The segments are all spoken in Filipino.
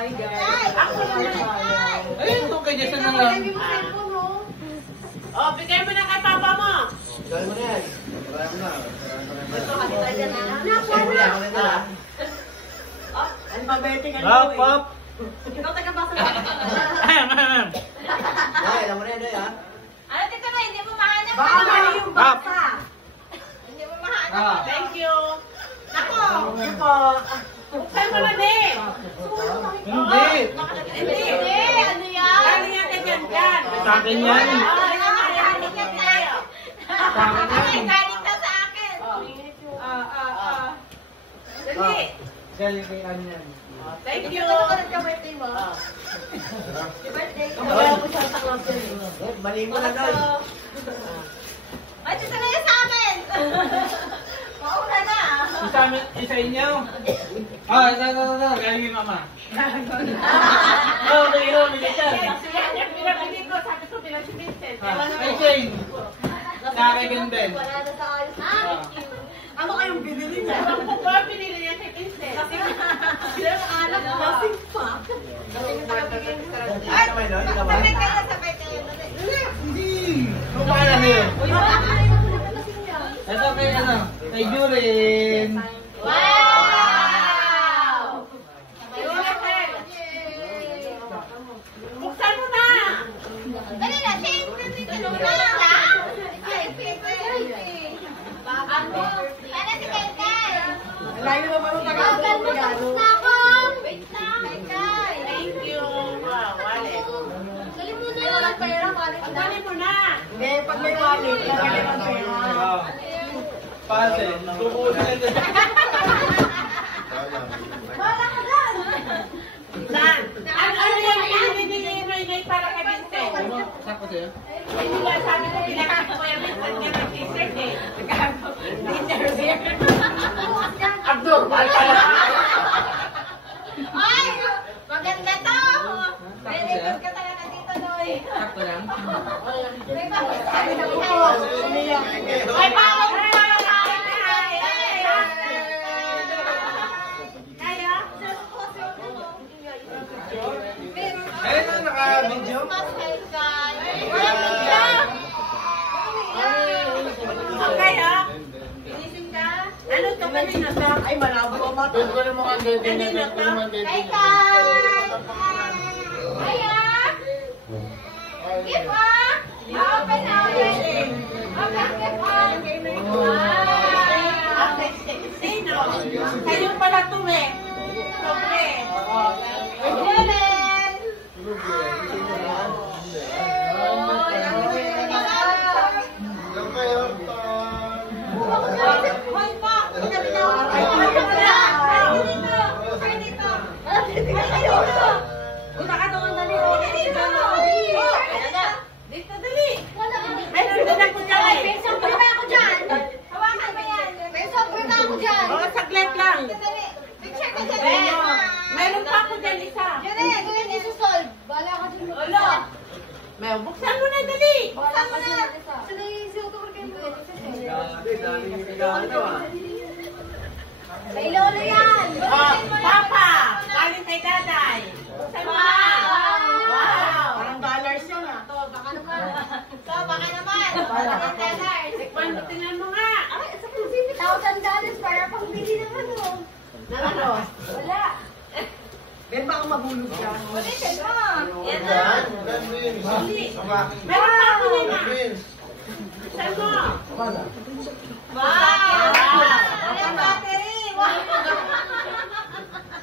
Hi guys. Ako naman. Ayun, ito kay Jason na lang. Oh, bigay mo na kay papa mo. Gawin mo na yan. Marami na. Ito, halika dyan na. Alphabetic and Pop, pop. Ikaw taga-basa na. Ay, alam mo na yan, ha? Ano, tito na, hindi mo mahanap. Baka mali yung basa. Hindi mo mahanap. Thank you. Nako. Ito. Buksan mo na din. Hindi. Hindi. Ano yan? Ano yan kay Jan? Sa akin yan. Galing ka tayo. Galing ka sa akin. Dali. Galing kay Anyan. Thank you. birthday mo? Wala ko siya sa club yun. Mali mo na doon. Ay, ito na yan sa amin. Mauna na. Isa inyo. Ah, ito. Galing yung mama. Oh, may Jason. Pinabili ko, sabi ko, pinabili Vincent. Ay, Shane. Sa akin din. Ano kayong binili niya? Ewan ko ba, pinili niya kay Vincent. Ilang anak mo? Kasing pa. Ay, sabay kayo. Hindi. Kumala na yun. Ito kay ano? Kay Jurin. Wow! Buksan mo na! Dali na, siyempre, tinanong na lang. Ano si Kay? Layo naman ang taga-regalo. Wait lang. Thank you. Wow, wallet. Dali mo na. Walang pera, wallet. Dali mo na. Hindi, pag may wallet, lagyan ng pera. Pase. Kukunin na. Wala ka dyan. Saan? Ano yung pinili mo yung para kay Vincent? Sako sa'yo? Hindi lang sabi ko pinakita ko yung Vincent niya ng t-shirt eh. Dinner wear. Abnormal pala. Ay! Maganda to! Deliver ka talaga dito, Noy. Sakto lang. May bakit sabi na ko. May bakit na kaya? Ayun na, naka-video. Walang pizza! Okay, ah? Finising ka? Ano to kanina sa? Ay, malabo ang mata. Pwede ko naman kang gawin na Kanina ito to? naman dito. Kay Kai! Kaya? Give ah! Open na ulit! Open, give ah! Wow! Sino? Kayo pala to eh. Sobre. Julen! Hoy po! Dito, dali! May sundan ako dyan! May sobre ba ako dyan? Hawakan mo yan! May sobre ba ako dyan? Oo, saglit lang! Picture ka dyan! Meron pa ako dyan isa! Yun eh! Yun yung isusolve! Bala ka dyan! Ulo! May buksan mo na, dali! Buksan mo na! Sino yung isutor kayo mo? Kay Lolo yan! Papa! Galing kay Daday! Buksan mo na! Wow! Parang dollars yun ah. Baka naman! Parang $10! Tingnan mo nga! Ay, $1,000 para pang-bili ng ano? Ng ano? Wala! Meron ba akong mabulog dyan? Ulitin mo! Yan na! Yan. Meron pa ako nila! Saan mo? Wow! Ang battery! Wow!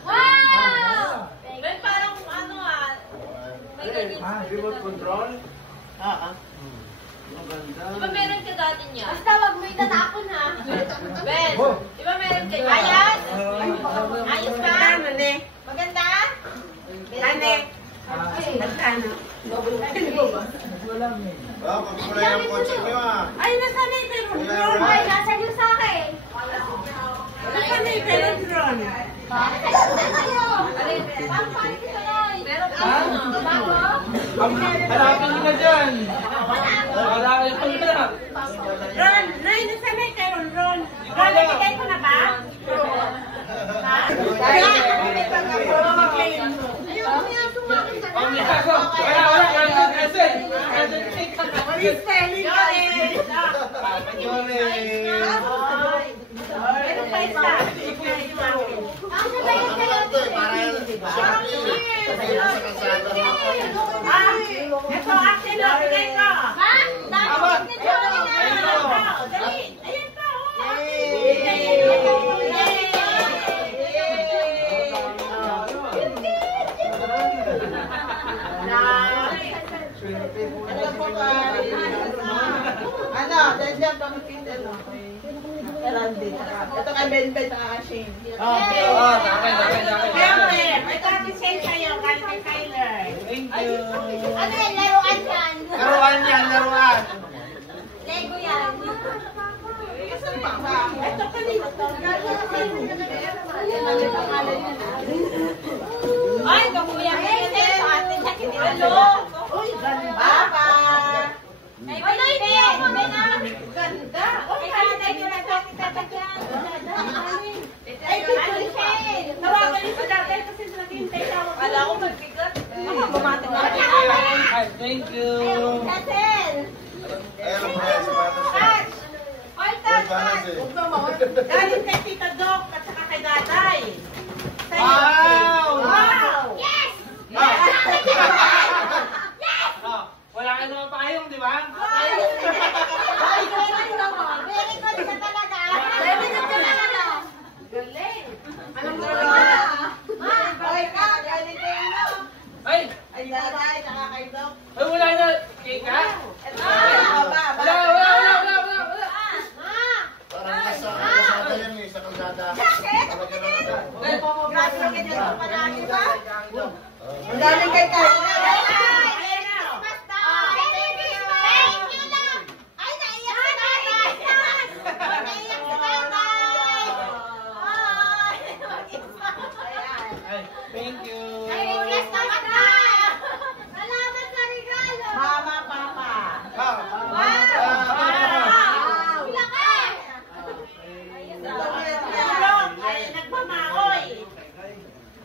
Wow! May parang ano ah. May ganito. Remote control? Oo. Maganda. Di ba meron ka dati niya? Basta wag mo itatapon ha. Ben, di ba meron ka niya? Ayos? Ayos ba? Mali. Maganda? Ane. Magkano? Ah, pag wala yung kotse nyo, ah. Ay, nasa na yung drone? Ay, nasa niyo sa akin. Nasa na yung drone? Meron ka bago? Hanapin nyo na dyan. Hanapin nyo na. Ron, Nay, nasa na yung Ron? Ron, ibigay ko na ba? Ha? Ito, akin na, bigay ko. Ha? Dami, dali. Ayan pa, Ano, dyan kami pintel. Ito kay Ben sa Shane. Okay. Siyempre, may kasi sale sa'yo, galing kay Tyler. Thank you. Ano yan, laruan yan? Laruan yan, laruan. Lego yan. Ito kanina to. Ay, kamuya ka yun eh. Ate siya kinilo. Uy, ganda pa. Ay, hindi ako na. Ganda. Ay, tatay ko na tatagyan. Ay, Michelle. Tawagan niyo sa tatay kasi naghintay na ako. Kala ko magbigat. Ako, bumating ako. Thank you. Cecil. Ayun ang mga sapatos niya. Ash. All touch, Ash. Huwag na mga. Galing kay Tita Doc at saka kay Datay. Wow! Wow! Yes! Oh, wala ka naman payong, di ba? Very good ka talaga. Very good ka talaga. Galing. Alam mo Ma, Ay, galing kayo. Ay! Ay, daday, nakakaidok. Ay, wala na. Cake ka? Wala. Parang nasa kalsada yan eh, sa kalsada. Talaga lang ito. Grabe lang ganyan sa palagi ba? Ang galing kay Kyle. Thank you. Mama, Papa.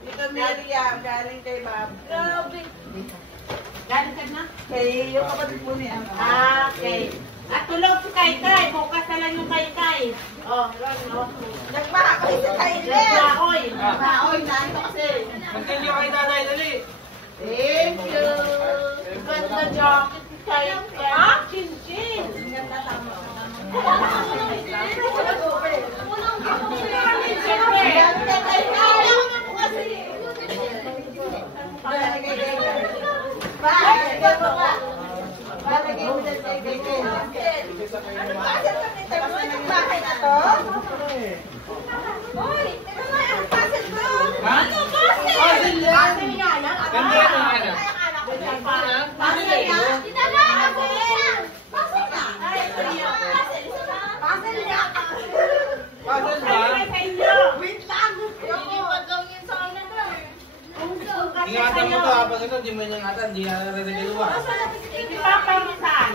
Ito Miriam, galing kay Bob. Galing ka na? Kay yung kapatid mo niya. Okay. At tulog si Kaykay. Bukas na lang yung Kaykay. Oh, no. Nagmahakoy si Tyler. Nagbaoy. Nagmahakoy na ito kasi. Mag-thank you kay tatay, dali. Thank you. Ganda jacket si Kaykay. Ah, chin-chin. Ganda yan, ano? Puzzle ba? Ingatan mo to ha, pag ito, di mo ingatan, di na nare-regalo ba? Ipapamisan.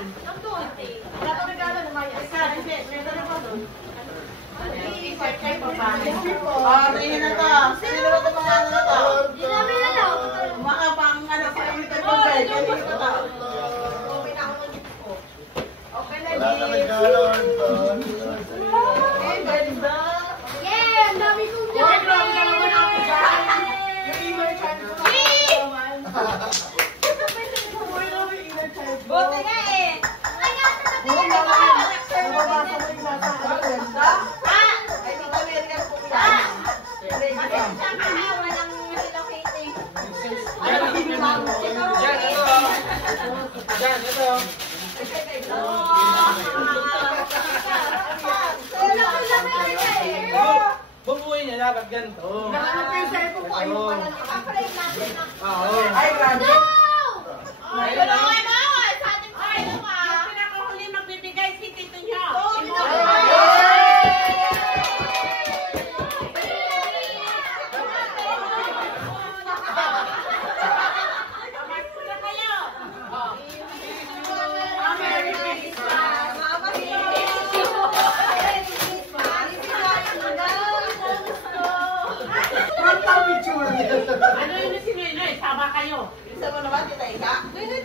Tingin na to. Sino ba ito mga ano na to? Mga pang ano sa imitan ng bed. Tingin na to. Wala ka nagkala, Anton. Eh, ganda. Yung inner child ko. Buti nga eh. Nababasa mo yung nasa ang ganda. Ay, dito Miriam po yan. Yan, ito. Yan, ito. Bubuhay niya dapat ganito. Nahanap yung cellphone ko. Ayun pala. Oo. Ay, grabe. Ay, wala ka na. Sa ating kayo ka. Yung pinakahuli magbibigay si Tito niyo. Ano yun si Noy? Sama kayo. Isa mo naman, Tita Ika.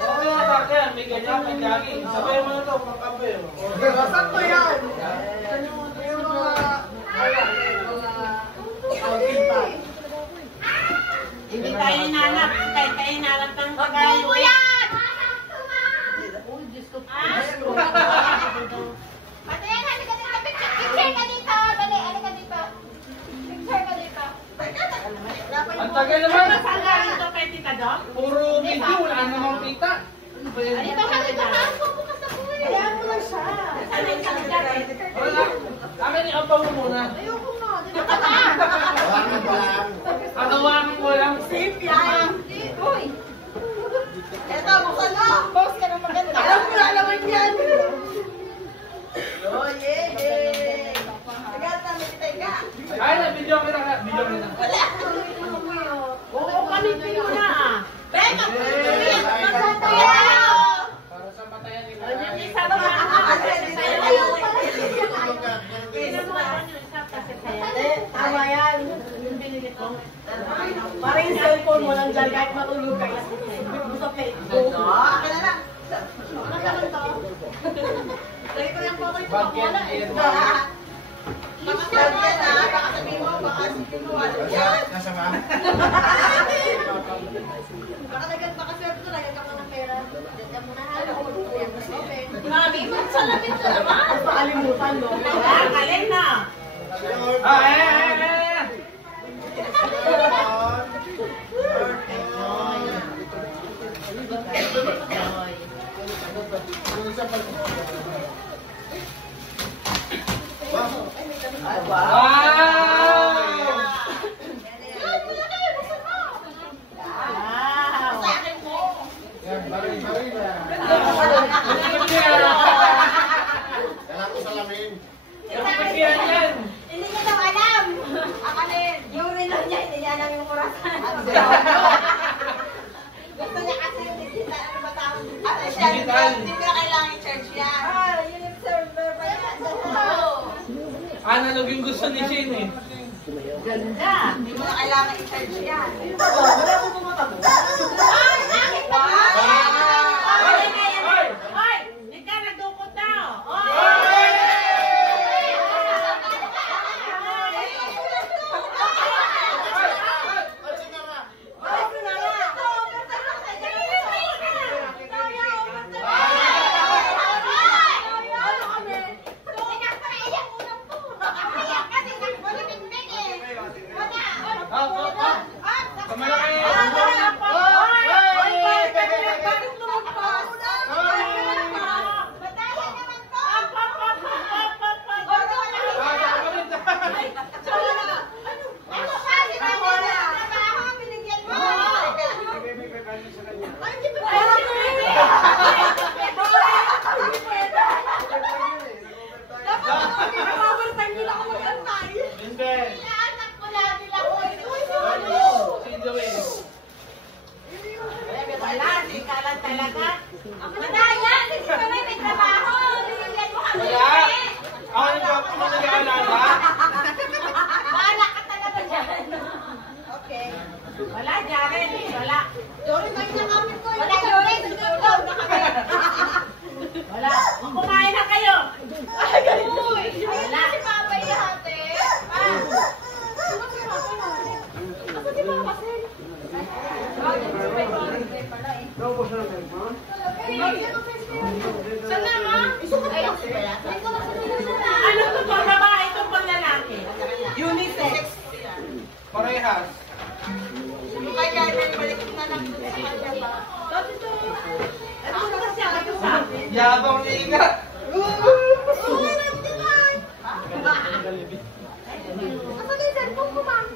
Oo, mga bata yan. May ganyan, may jogging. Sabay mo na to, pagkape. Sakto yan. Yung mga... Hindi tayo hinanap. Tayo hinanap ng pagayo. Uy, Diyos ko. Pati yan, halika dito. Picture ka dito. Dali, halika dito. Picture ka dito. Ang tagal naman. Ano saan galing to kay Tita Dong? Puro video, wala namang kita. Ano ba yan? Dito ka dito. Bukas na po eh. Kaya mo lang siya. Saan yung isang galing? Wala. Akin yung apaw mo muna. Ayoko na. Dito ka na. Hawakan mo lang. Pagawakan mo lang. Safe yan. Uy. Eto, buksan mo. Post ka na maganda. Alam mo na naman yan. Oh, yeah. Agad na, Tita Ika. Ay, na-video kita ka. Video kita. Wala. Oo, kami kayo na ah. Beka, Para sa patayan ni Yung Kaya. isa ba kasi sa'yo? Ayaw pala. Tingnan mo ako yung isa kasi sa'yo. Tama yan. Yung binili ko. Parang yung cellphone mo nandyan kahit matulog ka. Mo sa Facebook. Akin na lang. Masakit to. Lagi ko yung photo ito. Bakit? Baka sabihin na, baka sabihin mo, baka sabihin mo, ano yan? Nasama? Baka swerte ko lang. Gagawin ko ng pera. Gagawin mo na. Okay. Mami, magsalamin sa naman. Pakalimutan, no? Ah, galing na. Ah, eh. Wow! Wow. Yan, bari-bari na. Kailangan ko salamin. Kapagyan yan. Hindi niya daw alam. Akalin. Yung relo niya, hindi niya alam yung orasan. Gusto niya kasi yung digital. Ano ba tawag? Ate siya, hindi mo na kailangan i-charge yan. Ah, yun yung server pa yan. Analog yung gusto ni Shane eh. Ganda. Hindi mo na kailangan i-charge yan. Ay, bakit ba? Hoy! Hoy! Hindi ka nagdukot na. Hindi. Si Joel. Wala, di ka lang talaga. Madaya, hindi ka na may trabaho. Binigyan mo kami. Wala. Ako nag-aalala. Bahala ka talaga dyan. Okay. Wala, Jaren. Wala. Doris, ay nakamit ko. Wala, Doris. Ikaw na kami. Wala. Kumain na kayo. Ay, galing. Uy, ayun Wala. na si Papa ihate. Ah. Sino si Papa ihate? Ako si Papa, sir. Sana ma? Ano to pang babae, ito pang lalaki? Unisex. Parehas. Yung kay Carmen, balik na lang sa kanya ba? Ano kasi ako ito sa akin? Yabang ni Ika. Ano yung cellphone ko, ma'am?